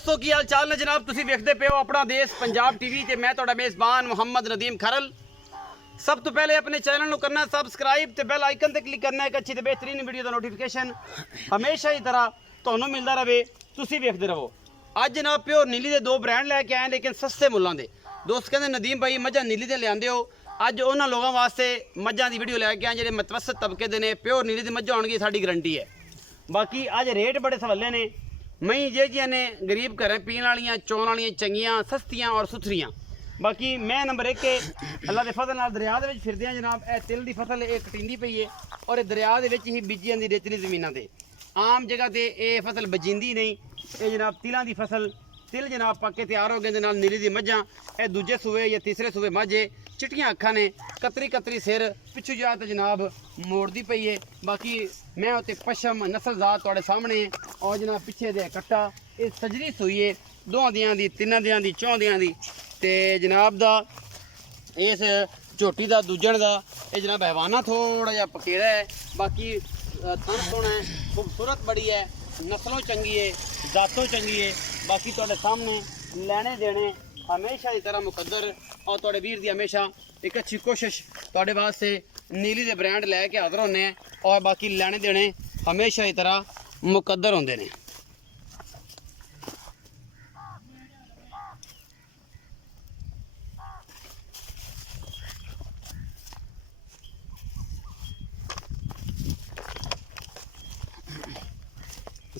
दोस्तों की हाल चाल ने जनाब तुसी देखते पे हो अपना देश पंजाब टीवी ते मैं तुहाडा मेज़बान मुहम्मद नदीम खरल। सब तो पहले अपने चैनल को करना सबसक्राइब ते बेल आइकन ते क्लिक करना है। एक अच्छी ते बेहतरीन वीडियो का नोटिफिकेशन हमेशा ही तरह तुहानू मिलता रहे, तुसी देखते रहो। अज जनाब प्योर नीली के दो ब्रांड लैके आए लेकिन सस्ते मुल्लां दे। दोस्त कहते नदीम भाई मझां नीली दे लिआंदे हो, अज उन्हां लोगों वास्ते मझां की वीडियो लैके आए जिहड़े मतवसत तबके दे ने। प्योर नीली दी मझां होणगी साडी गारंटी है। बाकी अज रेट बड़े सवले ने। मई जे ने गरीब घर पीने वाली चौन वाली चंगियाँ सस्तियाँ और सुथरियाँ। बाकी मैं नंबर एक है अल्लाह के फजल नाल दरिया दे विच फिरदे हैं जनाब। यह तिल की फसल एक कटिंदी पई है और ये दरिया दे विच ही बीजी जाती रेतली जमीनों से। आम जगह ते ये फसल बजींदी नहीं। ये जनाब तिलों की फसल तिल जनाब पक्के तैयार हो गए। नीली दी मझां ये दूजे सूबे या तीसरे सूबे मझे चिट्टियां अखां ने कतरी कतरी सिर पिछू जा तो जनाब मोड़ती पई है। बाकी मैं उत्ते पशम नस्लजात तुहाडे सामने और जनाब पिछे दे कट्टा ये सजरी सूई है दो दियां दी तिन्नां दियां दी चौं दियां दी ते जनाब दा इस झोटी का दूजण का ये जनाब हैवाना थोड़ा जिहा पकेड़ा है। बाकी थन सोहना है, खूबसूरत बड़ी है, नस्लों चंगी है, जातों चंगी है। बाकी तुहाडे सामने लैने देने हमेशा की तरह मुकद्दर और तुहाडे वीर दी हमेशा एक अच्छी कोशिश तुहाडे वास्ते नीली दे ब्रांड लैके हाज़र होने हैं और बाकी लैने देने हमेशा की तरह मुकद्दर होंदे ने।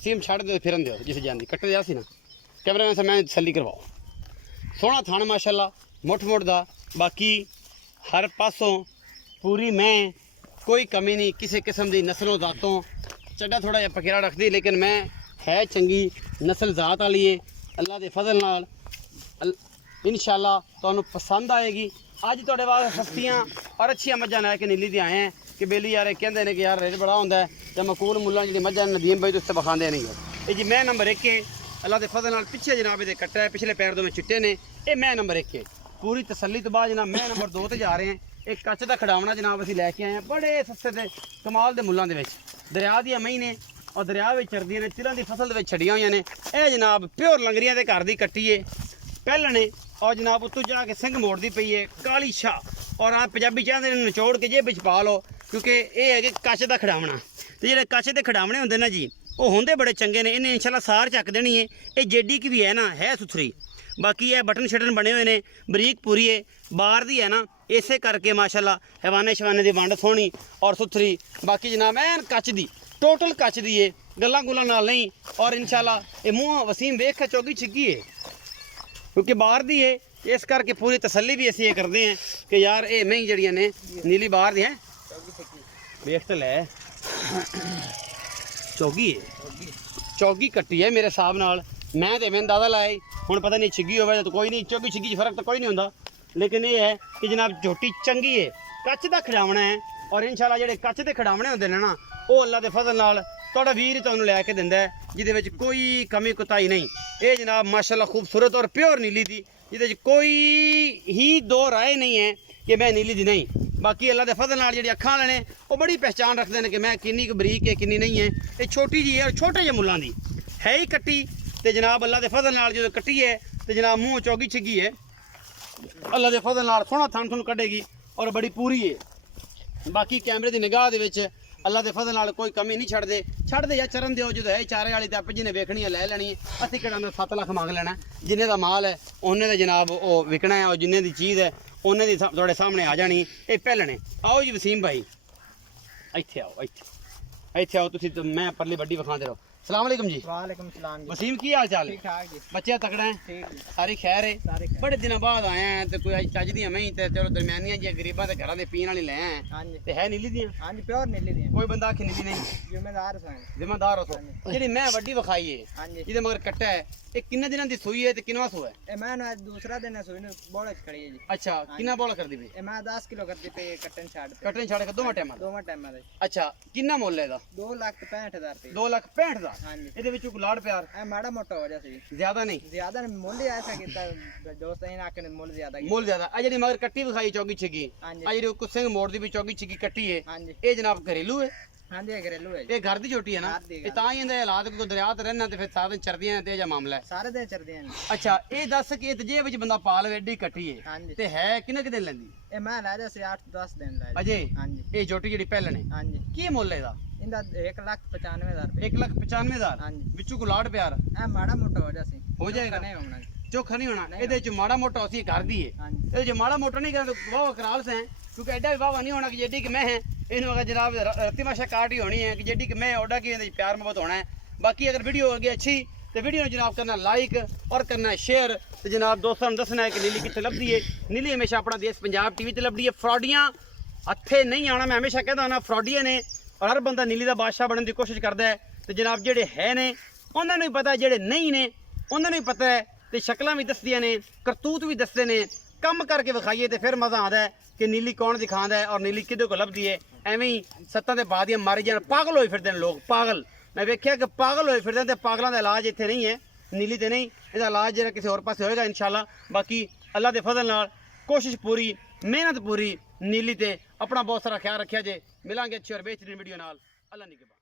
सीम छड़ दो फिरन दो जिसे जाती कट्टे दिया सी ना कैमरामैन से मैं तसल्ली करवाओ। सोहना थान माशाल्लाह मुठ मुठ दा। बाकी हर पासों पूरी मैं कोई कमी नहीं किसी किस्म की नस्लों जातों। चड्डा थोड़ा जिहा पकेरा रखती लेकिन मैं है चंगी नस्ल जात वाली है। अल्लाह के फजल नाल इंशाल्लाह तुहानू पसंद आएगी। अज तुहाडे वास्ते सस्तियां और अच्छियां मझां लैके नीली दे आए हैं कि बेली यार कहते हैं कि यार रेट बड़ा होंदा है तो मकूल मुल्लां जी मझां नदीम भाई तुझसे बखाते नहीं हो। ये जी मैं नंबर एक है अल्लाह के फजल नाल पिछे जनाब ये कट्टा है पिछले पैर दो में चिट्टे ने। ये मैं नंबर एक है पूरी तसल्ली तो बाद जनाब मैं नंबर दो ते जा रहे हैं। एक कच्च का खड़ावना जनाब असीं लैके आए हैं बड़े सस्ते ते कमाल के मुल्लां दे विच। दरिया दी मई ने और दरिया में चरदियां ने तिलों की फसल दे विच छड़ियां होईयां ने। यह जनाब प्योर लंगरियां दे घर दी कट्टी है पहलने और जनाब उत्तों जाके सिंह मोड़ती पई है काली शाह। और आप पंजाबी चाहते हैं नचोड़ के जेब विच पा लो क्योंकि ये है कि कच्च का खड़ावना। तो जो कच्च के खड़ावने होंगे ना जी वो होंगे बड़े चंगे ने। इन्हें इंशाल्लाह सार चक देनी है। ये जेडी की भी है ना है सुथरी। बाकी ये बटन शटन बने हुए हैं बरीक पूरी है बाहर दी है ना इसे करके माशाल्लाह हैवाने शवाने की वंड सोहनी और सुथरी। बाकी जनाब एन कच्च दी टोटल कच्च दी है गल्लां गुल्लां नाल नहीं। और इंशाल्लाह ये मूँह वसीम वेख के चौगी छिगी है क्योंकि बाहर दी है। इस करके पूरी तसल्ली भी असीं ये करते हैं कि यार ये मैं जड़ियाँ ने नीली बाहर दी हैं वेख तो लै चौगी है चौगी कट्टी है मेरे हिसाब नाल। मैं तो मैं अंदाजा लाया हुण पता नहीं छिगी होवे तो कोई नहीं चौगी छिगी फर्क तो कोई नहीं होंदा। लेकिन ये है कि जनाब झोटी चंगी है कच्च का खड़ावना है। और इंशाल्लाह जिहड़े कच्च के खड़ावने होंदे ने ना वो अल्लाह के फजल नाल तुहाडा वीर तुहानू लैके दिंदा है जिहदे विच कोई कमी कुताही नहीं। ये जनाब माशाल्लाह खूबसूरत और प्योर नीली दी जिहदे कोई ही दो राय नहीं है कि मैं नीली दी नहीं। बाकी अल्लाह के फजल नाल जिहड़ी अखां वाले ने वो बड़ी पहचान रखते हैं कि मैं किन्नी बरीक है किन्नी नहीं है। ये छोटी जी है और छोटे जे मुल्लां दी है ही कट्टी तो जनाब अल्लाह के फजल नाल जो कट्टी है तो जनाब मूँह चौगी छिगी है अल्लाह के फजल नाल सोहना थन थुन कढ़ेगी और बड़ी पूरी है। बाकी कैमरे की निगाह दे विच अल्लाह के फजल नाल कोई कमी नहीं छड़दे या चरण दो जो है चारे वाली तो आप जिन्हें वेखनी है लै लैनी है। असीं किहड़ा 7 लाख मंग लेना जिन्हें का माल है उन्हें का जनाब वो विकना है और जिन्हें की चीज़ है उन्हें की थोड़े सामने आ जानी। ये पहलने आओ जी वसीम भाई इत्थे आओ इत्थे आओ तुसीं तो मैं परली वड्डी विखांदे रहो। सलाम अलैकुम जी। वालेकुम सलाम जी। वसीम की हाल चाल है? ठीक ठाक जी। बच्चे तकड़ा है? ठीक जी। सारी खैर है? सारे खैर। बड़े दिनों बाद आए हैं तो कोई चज दी मैं तो चलो दरमियानियां जी गरीबां दे घरां दे पीण वाली ले आए हां जी। ते है नीली दियां? हां जी प्योर नीली दी कोई बंदा आखे नीली नहीं जिम्मेदार सन। जिम्मेदार हो तो जेडी मैं वड्डी विखाई है हां जी। जिहदे मगर कट्टा है ये किन्ने दिनां दी सूई है ते किनवा सूआ है? ए मैं आज दूसरा दिन है सुई ने बोले खड़ी है जी। अच्छा किन्ना बोला कर दी भी? ए मैं 10 किलो करती पे कटन छाड़ पे। कटन छाड़ के दोवां टाइम दोवां टाइम में अच्छा किन्ना मुੱਲ है ਇਹਦਾ? 2,65,000 रुपए। 2,65,000 ਦਾ हां जी। ਇਹਦੇ ਵਿੱਚੋਂ ਕੋਈ ਲਾੜ ਪਿਆਰ ए माड़ा मोटा हो जासी ज्यादा नहीं ज्यादा मुल्ल ही ऐसा कीता दोस्त इन आके ने मुल्ल ज्यादा ਮੁੱਲ ਜ਼ਿਆਦਾ ਆ ਜਿਹੜੀ ਮਗਰ ਕੱਟੀ ਵਿਖਾਈ ਚੌਗੀ ਛਿੱਗੀ हां जी। ਆ ਜਿਹੜੀ ਕੁ ਸਿੰਘ ਮੋੜ ਦੀ ਵੀ ਚੌਗੀ ਛਿੱਗੀ ਕੱਟੀ ਹੈ हां जी। ਇਹ ਜਨਾਬ ਘਰੇਲੂ ਹੈ? हाँ जी घरेलू है जी। ਇਹ ਘਰ ਦੀ ਝੋਟੀ ਹੈ ਨਾ ਘਰ ਦੀ, ਇਹ ਤਾਂ ਹੀ ਇਹਦੇ ਹਾਲਾਤ ਕੋਈ ਦਰਿਆ ਤੇ ਰਹਿਣਾ ਤੇ ਫਿਰ ਸਾਰਾ ਦਿਨ ਚਰਦੀਆਂ ਤੇ ਇਹ ਜਿਹਾ ਮਾਮਲਾ ਹੈ सारे दिन चलते हैं जी। ਅੱਛਾ ਇਹ ਦੱਸ ਕਿ ਤੇ ਜੇ ਵਿੱਚ ਬੰਦਾ ਪਾਲ ਏਡੀ ਕੱਟੀ ਹੈ हाँ जी ਤੇ ਹੈ ਕਿੰਨੇ ਕੁ ਦਿਨ ਲੈਂਦੀ ये मैं ला जैसे 8-10 दिन ला ਅਜੇ हाँ जी ਇਹ ਝੋਟੀ ਜਿਹੜੀ ਪਹਿਲਣ ਹੈ हाँ जी ਕੀ ਮੁੱਲ ਹੈ ਇਹਦਾ इनका 1,95,000 रुपये 1,95,000 हाँ जी ਵਿੱਚੋਂ ਕੋ ਲਾੜ ਪਿਆਰ ए माड़ा मोटा हो जासी ਹੋ ਜਾਏਗਾ नहीं होना जी। ਚੋਖਾ ਨਹੀਂ ਹੋਣਾ ਇਹਦੇ ਚ ਮਾੜਾ ਮੋਟਾ ਅਸੀਂ ਘਰ ਦੀ ਹੈ हाँ जी ਇਹਦੇ ਚ ਮਾੜਾ ਮੋਟਾ ਨਹੀਂ ਕਰਦੇ ਵਾਹ ਕਰਾਲ ਸੇ ਕਿਉਂਕਿ ਐਡਾ ਵੀ ਵਾਵਾ ਨਹੀਂ ਹੋਣਾ ਕਿ ਜਿੱਡੀ ਕਿ ਮੈਂ ਹੈ ਇਹਨੂੰ ਅਗਰ ਜਨਾਬ ਰਤੀਮਾਸ਼ਾ ਕਾਟ ਹੀ ਹੋਣੀ ਹੈ ਕਿ ਜਿੱਡੀ ਕਿ ਮੈਂ ਔਡਾ ਕਿ ਇਹਦੇ ਚ ਪਿਆਰ ਮੁਹੱਬਤ ਹੋਣਾ ਹੈ ਬਾਕੀ ਅਗਰ ਵੀਡੀਓ ਹੋਗੀ ਅੱਛੀ ਤੇ ਵੀਡੀਓ ਨੂੰ ਜਨਾਬ ਕਰਨਾ ਲਾਈਕ ਔਰ ਕਰਨਾ ਸ਼ੇਅਰ ਤੇ ਜਨਾਬ ਦੋਸਤਾਂ ਨੂੰ ਦੱਸਣਾ ਹੈ ਕਿ ਨੀਲੀ ਕਿੱਥੇ ਲੱਭਦੀ ਹੈ ਨੀਲੀ ਹਮੇਸ਼ਾ ਆਪਣਾ ਦੇਸ਼ ਪੰਜਾਬ ਟੀਵੀ ਤੇ ਲੱਭਦੀ ਹੈ ਫਰਾਡੀਆਂ ਹੱਥੇ ਨਹੀਂ ਆਉਣਾ ਮੈਂ ਹਮੇਸ਼ਾ ਕਹਿੰਦਾ ਨਾ ਫਰਾਡੀਆਂ ਨੇ ਔਰ ਹਰ ਬੰਦਾ ਨੀਲੀ ਦਾ ਬਾਦਸ਼ਾਹ ਬਣਨ ਦੀ ਕੋਸ਼ਿਸ਼ ਕਰਦਾ ਹੈ ਤੇ ਜਨਾਬ ਜਿਹੜੇ ਹੈ ਨੇ ਉਹਨਾਂ ਨੂੰ ਵੀ ਪਤਾ ਜਿਹੜੇ ਨਹੀਂ ਨੇ ਉਹਨਾਂ ਨੂੰ ਵੀ ਪਤਾ ਹੈ ਤੇ ਸ਼ਕਲਾਂ ਵੀ ਦੱਸਦੀਆਂ ਨੇ ਕਰਤੂਤ ਵੀ ਦੱਸਦੇ ਨੇ ਕੰਮ ਕਰਕੇ ਵਿਖਾਈਏ ਤੇ ਫਿਰ ਮਜ਼ਾ ਆਉਂਦਾ ਹੈ ਕਿ ਨੀਲੀ ਕੌਣ ਦਿਖਾਉਂਦਾ ਹੈ ਔਰ ਨੀਲੀ ਕਿਹਦੇ ਕੋਲ ਲੱਭਦੀ ਹੈ ਐਵੇਂ ਹੀ ਸੱਤਾਂ ਦੇ ਬਾਦੀਆਂ ਮਾਰੇ ਜਾਣ ਪਾਗਲ ਹੋਏ ਫਿਰਦੇ ਨੇ ਲੋਕ ਪਾਗਲ ਮੈਂ ਵੇਖਿਆ ਕਿ ਪਾਗਲ ਹੋਏ ਫਿਰਦੇ ਨੇ ਤੇ ਪਾਗਲਾਂ ਦਾ ਇਲਾਜ ਇੱਥੇ ਨਹੀਂ ਹੈ ਨੀਲੀ ਤੇ ਨਹੀਂ ਇਹਦਾ ਇਲਾਜ ਜਿਹੜਾ ਕਿਸੇ ਹੋਰ ਪਾਸੇ ਹੋਏਗਾ ਇਨਸ਼ਾਅੱਲਾ ਬਾਕੀ ਅੱਲਾ ਦੇ ਫਜ਼ਲ ਨਾਲ ਕੋਸ਼ਿਸ਼ ਪੂਰੀ ਮਿਹਨਤ ਪੂਰੀ ਨੀਲੀ ਤੇ ਆਪਣਾ ਬਹੁਤ ਸਾਰਾ ਖਿਆਲ ਰੱਖਿਆ ਜੇ ਮਿਲਾਂਗੇ ਅੱਛੀ ਔਰ ਬਿਹਤਰੀਨ ਵੀਡੀਓ ਨਾਲ ਅੱਲਾ ਨਿਗਹਿਬਾਨ